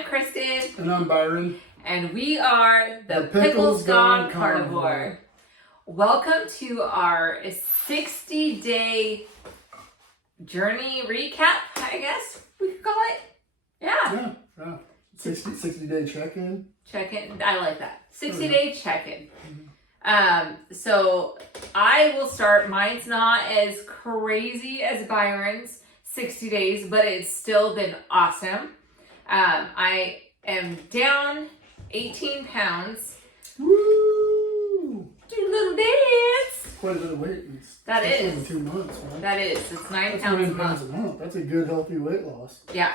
I'm Kristen. And I'm Byron. And we are the Pickles Gone Carnivore. Welcome to our 60-day journey recap, I guess we could call it. Yeah. 60-day check-in. Check-in. I like that. 60-day check-in. So I will start. Mine's not as crazy as Byron's 60 days, but it's still been awesome. I am down 18 pounds. Woo! Do a little dance. Quite a bit of weight. That is. In 2 months, right? That is. It's 9 That's pounds 9 pounds a month. That's a good, healthy weight loss. Yeah.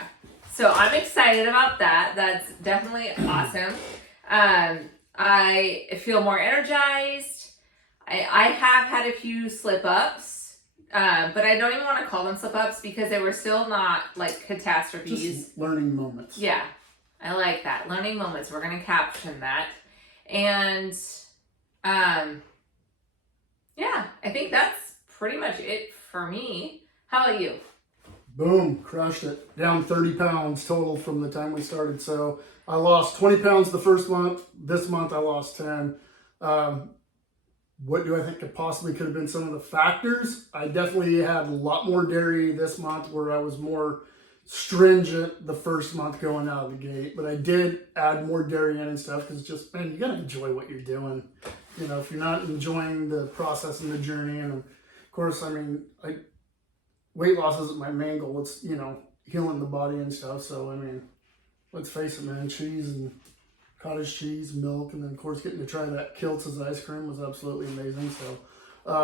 So I'm excited about that. That's definitely awesome. I feel more energized. I have had a few slip-ups. But I don't even want to call them slip-ups because they were still not like catastrophes. Just learning moments. Yeah, I like that. Learning moments. We're going to caption that. And yeah, I think that's pretty much it for me. How about you? Boom, crushed it. Down 30 pounds total from the time we started. So I lost 20 pounds the first month. This month I lost 10. What do I think could have been some of the factors? I definitely had a lot more dairy this month where I was more stringent the first month going out of the gate. But I did add more dairy in and stuff because just, man, you got to enjoy what you're doing. You know, if you're not enjoying the process and the journey. And of course, I mean, weight loss isn't my main goal. It's, you know, healing the body and stuff. So, I mean, let's face it, man, cheese and cottage cheese, milk, and then of course getting to try that Kiltz's ice cream was absolutely amazing. So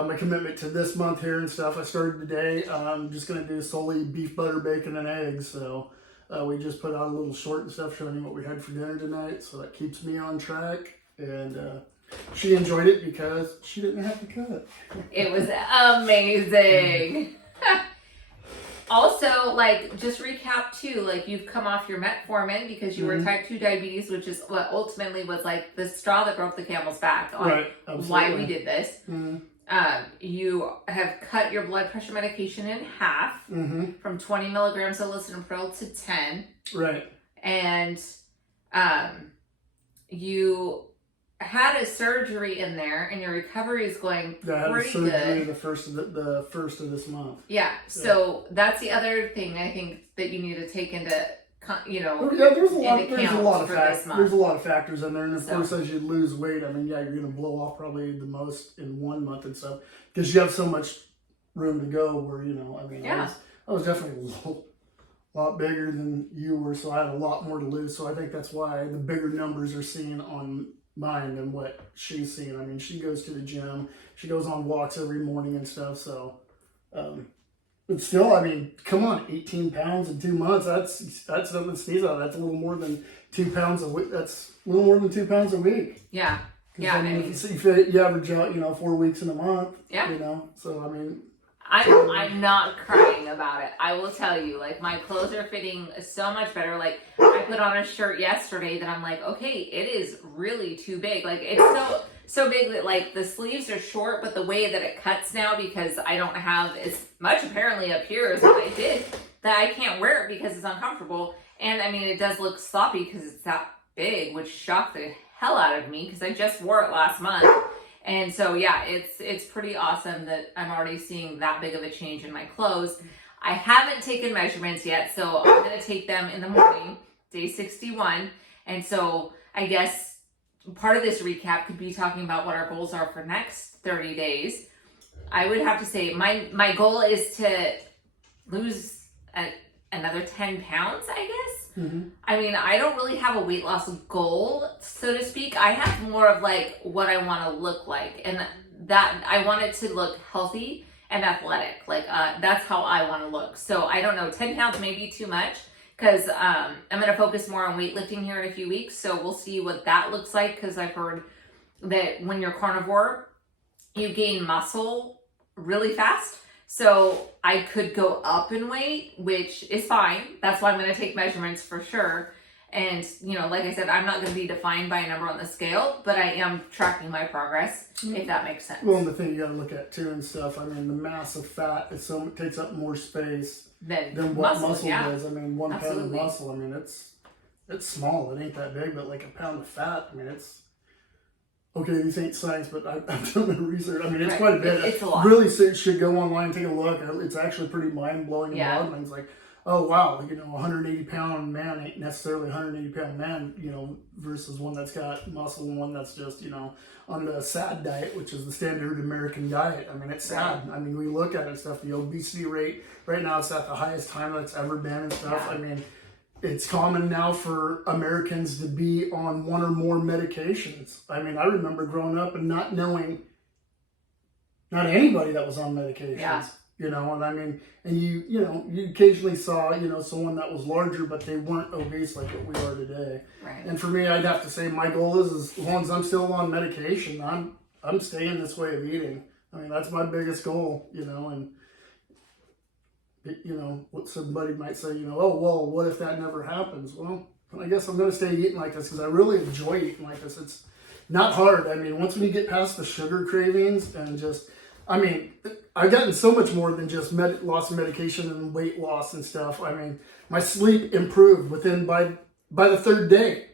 my commitment to this month here and stuff, I started today. I'm just going to do solely beef, butter, bacon, and eggs. So we just put out a little short and stuff showing you what we had for dinner tonight. So that keeps me on track. And she enjoyed it because she didn't have to cut. It was amazing. Also, like, just recap too, like, you've come off your metformin because you were type 2 diabetes, which is what ultimately was like the straw that broke the camel's back on why we did this. You have cut your blood pressure medication in half from 20 milligrams of lisinopril to 10. Right. And you had a surgery in there, and your recovery is going pretty good. I had a surgery the first of this month. Yeah, so that's the other thing I think that you need to take into, there's a lot of factors in there, and of course, as you lose weight, I mean, yeah, you're going to blow off probably the most in 1 month and stuff because you have so much room to go. Where I was definitely a lot bigger than you were, so I had a lot more to lose. So I think that's why the bigger numbers are seen on mine than what she's seen. I mean, she goes to the gym, she goes on walks every morning and stuff. So, but still, I mean, come on, 18 pounds in 2 months. That's nothing to sneeze at. That's a little more than 2 pounds a week. That's a little more than 2 pounds a week. Yeah. Yeah. I mean, if you average out, 4 weeks in a month. Yeah. So I mean. I'm not crying about it. I will tell you, like, my clothes are fitting so much better. Like, I put on a shirt yesterday that I'm like, okay, it is really too big. Like, it's so big that, like, the sleeves are short, but the way that it cuts now, because I don't have as much apparently up here as what I did, that I can't wear it because it's uncomfortable. And, I mean, it does look sloppy because it's that big, which shocked the hell out of me because I just wore it last month. And so, yeah, it's pretty awesome that I'm already seeing that big of a change in my clothes. I haven't taken measurements yet, so I'm going to take them in the morning, day 61. And so I guess part of this recap could be talking about what our goals are for next 30 days. I would have to say my goal is to lose another 10 pounds, I guess. I mean, I don't really have a weight loss goal, so to speak. I have more of like what I want to look like, and that I want it to look healthy and athletic. Like that's how I want to look. So I don't know, 10 pounds may be too much because I'm going to focus more on weightlifting here in a few weeks. So we'll see what that looks like because I've heard that when you're carnivore, you gain muscle really fast. So I could go up in weight, which is fine. That's why I'm going to take measurements for sure. And, like I said, I'm not going to be defined by a number on the scale, but I am tracking my progress, if that makes sense. Well, and the thing you got to look at too and stuff, I mean, the mass of fat takes up more space than what muscle does. I mean, 1 pound of muscle, I mean, it's it's small. It ain't that big, but like a pound of fat. I mean, it's okay. These ain't science, but I've done the research. I mean, it's quite a bit. It's a lot. Really should go online and take a look. It's actually pretty mind blowing and boggling. It's like, oh wow, you know, 180 pound man ain't necessarily a 180 pound man, you know, versus one that's got muscle and one that's just, you know, on the SAD diet, which is the standard American diet. I mean, it's sad. I mean, we look at it and stuff. The obesity rate right now, it's at the highest time that it's ever been and stuff. I mean, it's common now for Americans to be on one or more medications. I mean, I remember growing up and not knowing not anybody that was on medications. Yeah. You know, and I mean, and you know, you occasionally saw, you know, someone that was larger, but they weren't obese like what we are today. Right. And for me, I'd have to say my goal is as long as I'm still on medication, I'm staying this way of eating. I mean, that's my biggest goal, you know, and you know, what somebody might say, you know, oh, well, what if that never happens? Well, I guess I'm going to stay eating like this because I really enjoy eating like this. It's not hard. I mean, once when you get past the sugar cravings and just, I mean, I've gotten so much more than just loss of medication and weight loss and stuff. I mean, my sleep improved by the third day.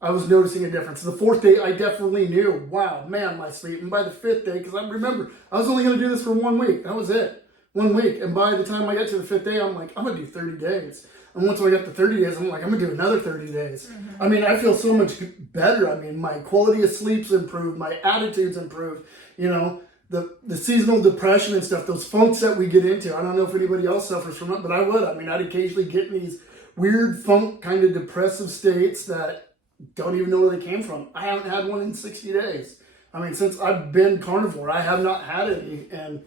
I was noticing a difference. The fourth day, I definitely knew, wow, man, my sleep. And by the fifth day, because I remember, I was only going to do this for 1 week. That was it. 1 week. And by the time I got to the fifth day, I'm like, I'm going to do 30 days. And once I got to 30 days, I'm like, I'm going to do another 30 days. Mm-hmm. I mean, I feel so much better. I mean, my quality of sleep's improved. My attitude's improved. You know, the seasonal depression and stuff, those funks that we get into. I don't know if anybody else suffers from it, but I would. I mean, I'd occasionally get in these weird funk kind of depressive states that don't even know where they came from. I haven't had one in 60 days. I mean, since I've been carnivore, I have not had any, and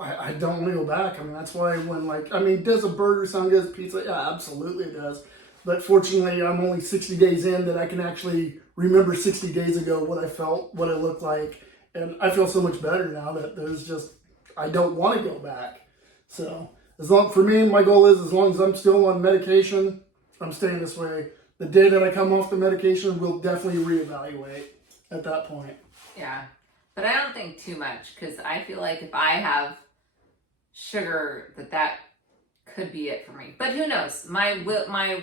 I don't want to go back. I mean, that's why when does a burger sound good as pizza? Yeah, absolutely it does. But fortunately, I'm only 60 days in that I can actually remember 60 days ago what I felt, what I looked like. And I feel so much better now that I don't want to go back. So for me, my goal is as long as I'm still on medication, I'm staying this way. The day that I come off the medication, we'll definitely reevaluate at that point. Yeah. But I don't think too much because I feel like if I have sugar, that could be it for me. But who knows? My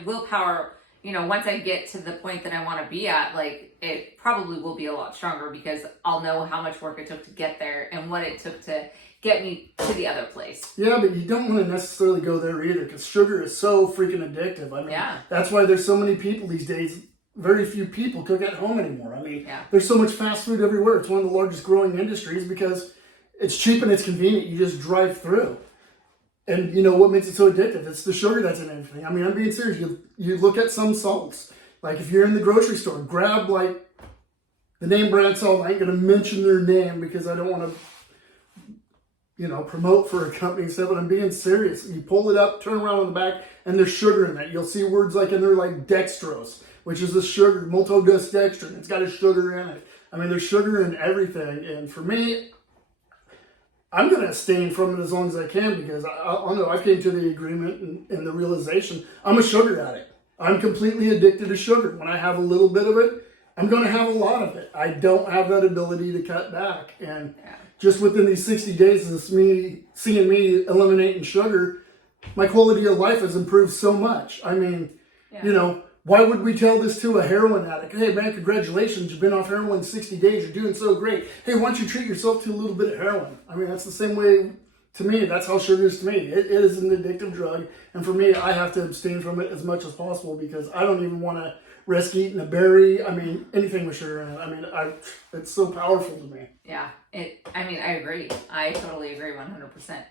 willpower, you know, once I get to the point that I want to be at, like it probably will be a lot stronger because I'll know how much work it took to get there and what it took to get me to the other place. Yeah, but you don't want to necessarily go there either because sugar is so freaking addictive. I mean, that's why there's so many people these days. Very few people cook at home anymore. I mean, there's so much fast food everywhere. It's one of the largest growing industries because it's cheap and it's convenient. You just drive through. And you know what makes it so addictive? It's the sugar that's in everything. I mean, I'm being serious. You look at some salts. Like if you're in the grocery store, grab like the name brand salt. I ain't going to mention their name because I don't want to, you know, promote for a company and stuff, but I'm being serious. You pull it up, turn around on the back, and there's sugar in that. You'll see words like in there like dextrose, which is a sugar, maltodextrin. It's got a sugar in it. I mean, there's sugar in everything. And for me, I'm going to abstain from it as long as I can because I know I came to the agreement and the realization I'm a sugar addict. I'm completely addicted to sugar. When I have a little bit of it, I'm going to have a lot of it. I don't have that ability to cut back. And just within these 60 days of seeing me eliminating sugar, my quality of life has improved so much. I mean, you know, why would we tell this to a heroin addict? Hey, man, congratulations. You've been off heroin 60 days. You're doing so great. Hey, why don't you treat yourself to a little bit of heroin? I mean, that's the same way to me. That's how sugar is to me. It is an addictive drug. And for me, I have to abstain from it as much as possible because I don't even want to risk eating a berry. I mean, anything with sugar in it. I mean, it's so powerful to me. Yeah. I agree. I totally agree 100%.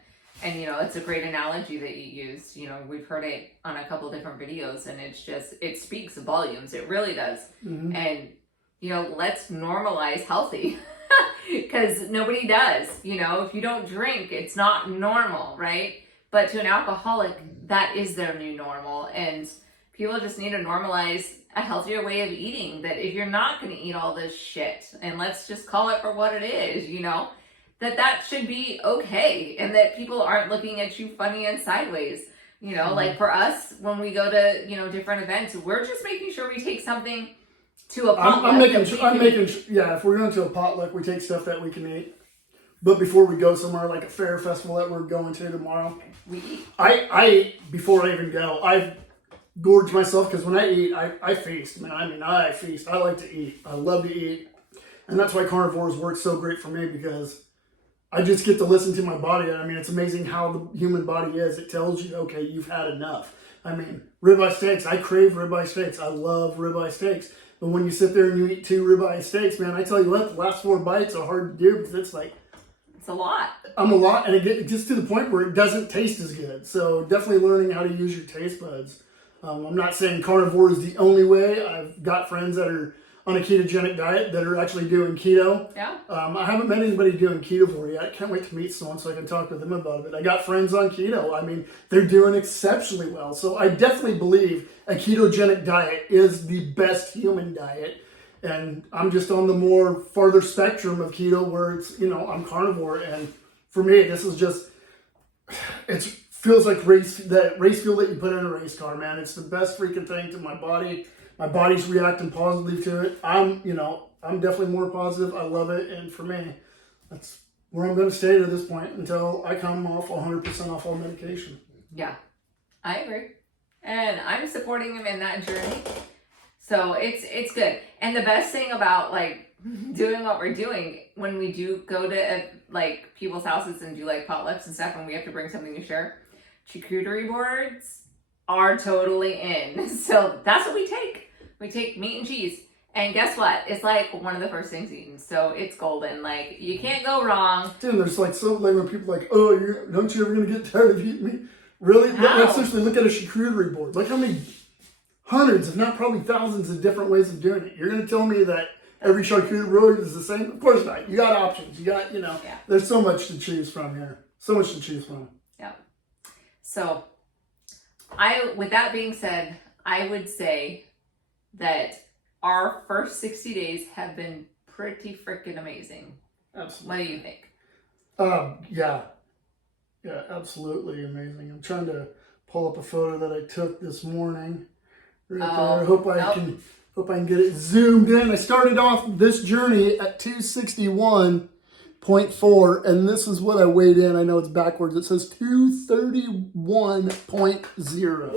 And, you know, it's a great analogy that you used. You know, we've heard it on a couple different videos and it speaks volumes. It really does. Mm-hmm. And, you know, let's normalize healthy because nobody does. You know, if you don't drink, it's not normal, right? But to an alcoholic, that is their new normal. And people just need to normalize a healthier way of eating, that if you're not going to eat all this shit, and let's just call it for what it is, you know, that should be okay, and that people aren't looking at you funny and sideways. You know, like for us, when we go to, you know, different events, we're just making sure we take something to a potluck. I'm making if we're going to a potluck, we take stuff that we can eat. But before we go somewhere like a fair festival that we're going to tomorrow, we eat. I before I even go, gorge myself because when I eat, I feast, man. I mean, I feast. I like to eat. I love to eat. And that's why carnivores work so great for me because I just get to listen to my body. I mean, it's amazing how the human body is. It tells you, okay, you've had enough. I mean, ribeye steaks. I crave ribeye steaks. I love ribeye steaks. But when you sit there and you eat 2 ribeye steaks, man, I tell you what, the last 4 bites are hard to do because it's like, it's a lot. I'm a lot, and it gets to the point where it doesn't taste as good. So definitely learning how to use your taste buds. I'm not saying carnivore is the only way. I've got friends that are on a ketogenic diet that are actually doing keto. Yeah. I haven't met anybody doing keto yet. I can't wait to meet someone so I can talk to them about it. I got friends on keto. I mean, they're doing exceptionally well. So I definitely believe a ketogenic diet is the best human diet. And I'm just on the more farther spectrum of keto where it's, I'm carnivore. And for me, this is just, it feels like that race fuel that you put in a race car, man. It's the best freaking thing to my body. My body's reacting positively to it. I'm definitely more positive. I love it. And for me, that's where I'm going to stay to this point until I come off 100% off all medication. Yeah, I agree. And I'm supporting him in that journey. So it's good. And the best thing about like doing what we're doing when we do go to like people's houses and do like potlucks and stuff and we have to bring something to share, charcuterie boards are totally in. So that's what we take. We take meat and cheese. And guess what? It's like one of the first things eaten. So it's golden. Like you can't go wrong. Dude, there's like some like when people are like, oh, don't you ever gonna get tired of eating meat? Really? Let's seriously look at a charcuterie board. Look how many hundreds, if not probably thousands of different ways of doing it. You're going to tell me that every charcuterie board is the same? Of course not. You got options. You got, There's so much to choose from here. So much to choose from. Yeah. So, with that being said, I would say that our first 60 days have been pretty freaking amazing. Absolutely. What do you think? Yeah, absolutely amazing. I'm trying to pull up a photo that I took this morning. Right there. I hope I can get it zoomed in. I started off this journey at 261.4, and this is what I weighed in. I know it's backwards. It says 231.0.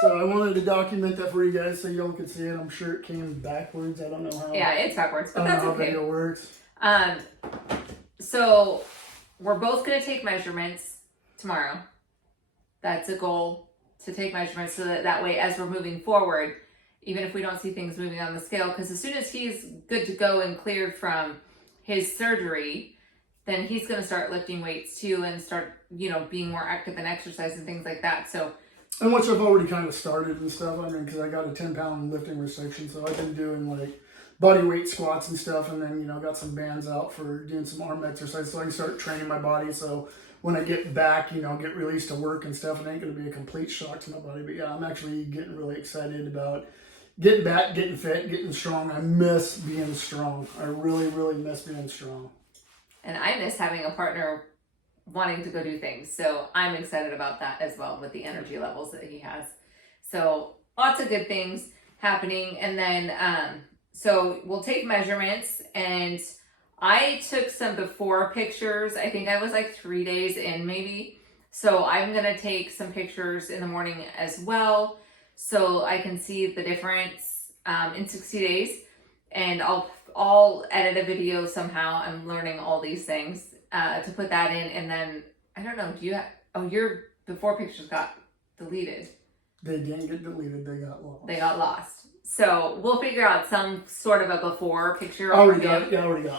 So I wanted to document that for you guys so y'all could see it. I'm sure it came backwards. I don't know how. Yeah, it's backwards, but that's okay. Video works. So we're both going to take measurements tomorrow. That's a goal, to take measurements so that way as we're moving forward, even if we don't see things moving on the scale, because as soon as he's good to go and cleared from his surgery, then he's going to start lifting weights too and start, being more active in exercise and things like that. So, and which I've already kind of started and stuff. I mean, because I got a 10-pound lifting restriction, so I've been doing like body weight squats and stuff, and then got some bands out for doing some arm exercise so I can start training my body. So when I get back, get released to work and stuff, it ain't going to be a complete shock to my body. But yeah, I'm actually getting really excited about getting back, getting fit, getting strong. I miss being strong. I really, really miss being strong. And I miss having a partner wanting to go do things. So I'm excited about that as well with the energy levels that he has. So lots of good things happening. And then, so we'll take measurements, and I took some before pictures. I think I was like 3 days in maybe. So I'm going to take some pictures in the morning as well, so I can see the difference in 60 days. And I'll edit a video somehow. I'm learning all these things to put that in. And then, I don't know, your before pictures got deleted. They didn't get deleted. They got lost. They got lost. So we'll figure out some sort of a before picture. I already got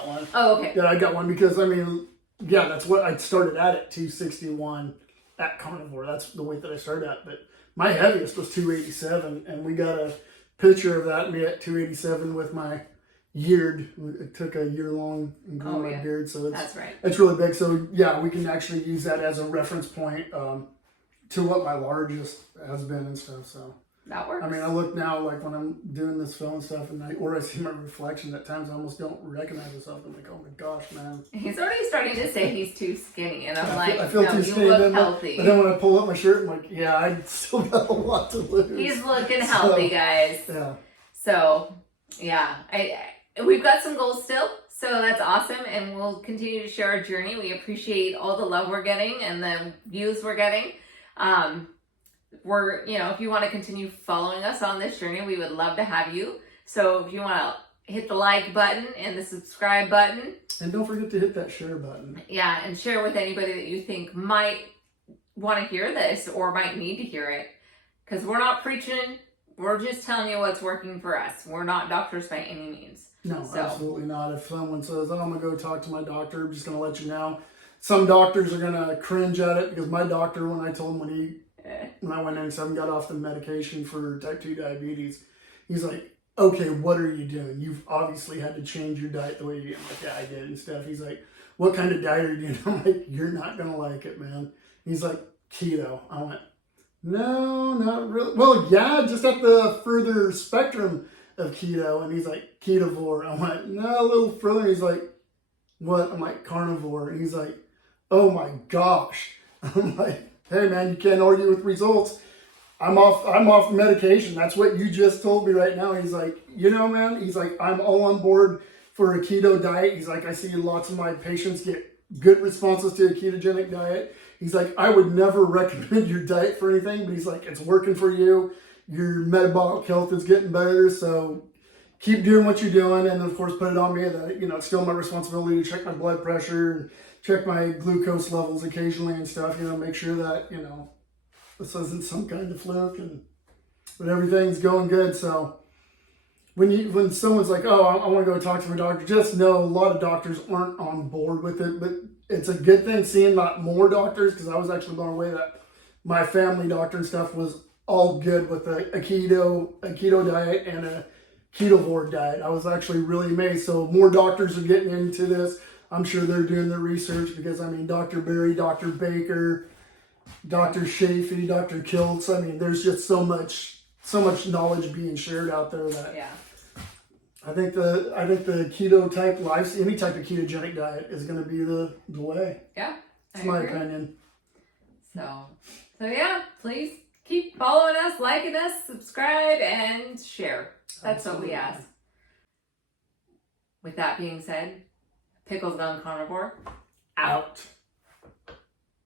one. Oh, okay. Yeah, I got one because, that's what I started at 261 at carnivore. That's the weight that I started at. But my heaviest was 287, and we got a picture of that, me at 287 with my yeared. It took a year long and grew my beard, so that's right. It's really big. So yeah, we can actually use that as a reference point to what my largest has been and stuff. So that works. I look now, like when I'm doing this film and stuff, and I see my reflection, at times I almost don't recognize myself. I'm like, oh my gosh, man. He's already starting to say he's too skinny, and I'm I feel too skinny. You look healthy. But then when I pull up my shirt, I'm like, yeah, I still got a lot to lose. He's looking healthy, guys. Yeah. So, yeah, we've got some goals still, so that's awesome, and we'll continue to share our journey. We appreciate all the love we're getting and the views we're getting. we're, if you want to continue following us on this journey, we would love to have you. So if you want to hit the like button and the subscribe button. And don't forget to hit that share button. Yeah, and share with anybody that you think might want to hear this or might need to hear it. Because we're not preaching, we're just telling you what's working for us. We're not doctors by any means. No, absolutely not. If someone says, oh, I'm going to go talk to my doctor, I'm just going to let you know. Some doctors are going to cringe at it, because my doctor, when I told him when I went in and got off the medication for type 2 diabetes, he's like, okay, what are you doing? You've obviously had to change your diet the way you eat. I'm like, yeah, I did and stuff. He's like, what kind of diet are you doing? I'm like, you're not going to like it, man. He's like, keto. I went, no, not really. Well, yeah, just at the further spectrum of keto. And he's like, ketovore. I went, no, a little further. He's like, what? I'm like, carnivore. And he's like, oh my gosh. I'm like, hey man, you can't argue with results. I'm off medication. That's what you just told me right now. He's like, man, he's like, I'm all on board for a keto diet. He's like, I see lots of my patients get good responses to a ketogenic diet. He's like, I would never recommend your diet for anything, but he's like, it's working for you. Your metabolic health is getting better. So keep doing what you're doing. And of course, put it on me that, it's still my responsibility to check my blood pressure and check my glucose levels occasionally and stuff, make sure that, this isn't some kind of fluke, but everything's going good. So when someone's like, oh, I want to go talk to my doctor, just know a lot of doctors aren't on board with it, but it's a good thing seeing not more doctors, because I was actually blown away that my family doctor and stuff was all good with a keto diet and a ketovore diet. I was actually really amazed. So more doctors are getting into this. I'm sure they're doing their research, because Dr. Berry, Dr. Baker, Dr. Shafee, Dr. Kiltz. There's just so much knowledge being shared out there that I think the keto type life, any type of ketogenic diet, is going to be the way. Yeah, it's my opinion. So yeah, please keep following us, liking us, subscribe, and share. That's Absolutely. What we ask. With that being said, Pickles Gone Carnivore, out.